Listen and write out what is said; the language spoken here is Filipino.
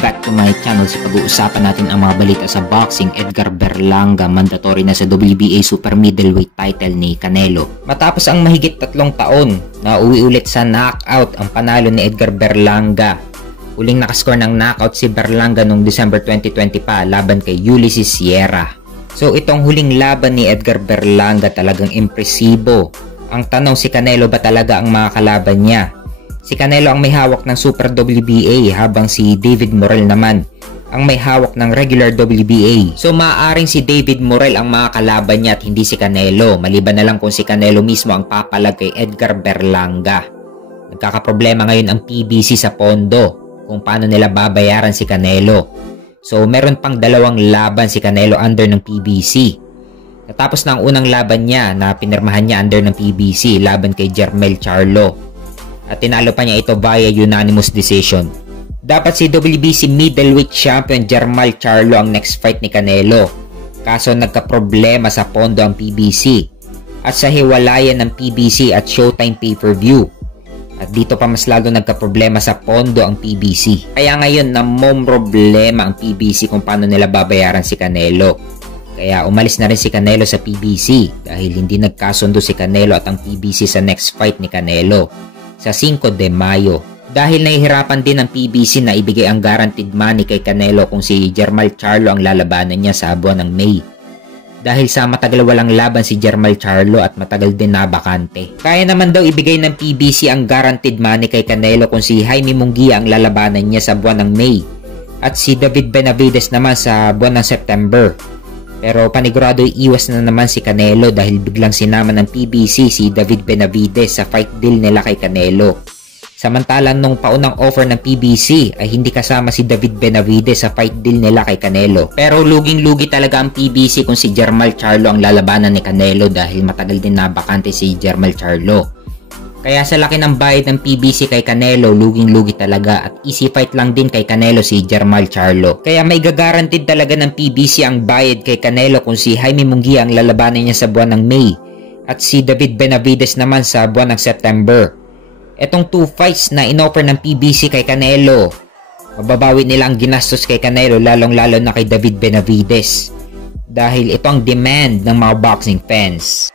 back to my channel. Sa pag-uusapan natin ang mga balita sa boxing, Edgar Berlanga mandatory na sa WBA super middleweight title ni Canelo. Matapos ang mahigit 3 taon na uwi ulit sa knockout ang panalo ni Edgar Berlanga. Huling nakascore ng knockout si Berlanga noong December 2020 pa laban kay Ulysses Sierra. So itong huling laban ni Edgar Berlanga talagang impresibo. Ang tanong, si Canelo ba talaga ang mga kalaban niya? Si Canelo ang may hawak ng Super WBA habang si David Morrell naman ang may hawak ng regular WBA. So maaaring si David Morrell ang mga kalaban niya at hindi si Canelo, maliban na lang kung si Canelo mismo ang papalag kay Edgar Berlanga. Nagkakaproblema ngayon ang PBC sa pondo kung paano nila babayaran si Canelo. So meron pang 2 laban si Canelo under ng PBC. Natapos na ang unang laban niya na pinirmahan niya under ng PBC laban kay Jermell Charlo. At tinalo pa niya ito via unanimous decision. Dapat si WBC middleweight champion Jermell Charlo ang next fight ni Canelo. Kaso nagkaproblema sa pondo ang PBC at sa hiwalayan ng PBC at Showtime pay-per-view. At dito pa mas lalo nagkaproblema sa pondo ang PBC. Kaya ngayon namomroblema ang PBC kung paano nila babayaran si Canelo. Kaya umalis na rin si Canelo sa PBC dahil hindi nagkasundo si Canelo at ang PBC sa next fight ni Canelo sa 5 de Mayo. Dahil nahihirapan din ang PBC na ibigay ang guaranteed money kay Canelo kung si Jermell Charlo ang lalabanan niya sa buwan ng May. Dahil sa matagal walang laban si Jermell Charlo at matagal din na bakante. Kaya naman daw ibigay ng PBC ang guaranteed money kay Canelo kung si Jaime Munguia ang lalabanan niya sa buwan ng May at si David Benavides naman sa buwan ng September. Pero panigurado iwas na naman si Canelo dahil biglang sinama ng PBC si David Benavides sa fight deal nila kay Canelo. Samantalang nung paunang offer ng PBC ay hindi kasama si David Benavides sa fight deal nila kay Canelo. Pero luging-lugi talaga ang PBC kung si Jermell Charlo ang lalabanan ni Canelo dahil matagal din na bakante si Jermell Charlo. Kaya sa laki ng bayad ng PBC kay Canelo, luging-lugi talaga at easy fight lang din kay Canelo si Jermell Charlo. Kaya may gagaranteed talaga ng PBC ang bayad kay Canelo kung si Jaime Munguia ang lalabanan niya sa buwan ng May at si David Benavides naman sa buwan ng September. Etong 2 fights na inoffer ng PBC kay Canelo, mababawi nila ang ginastos kay Canelo lalong-lalo na kay David Benavides dahil ito ang demand ng mga boxing fans.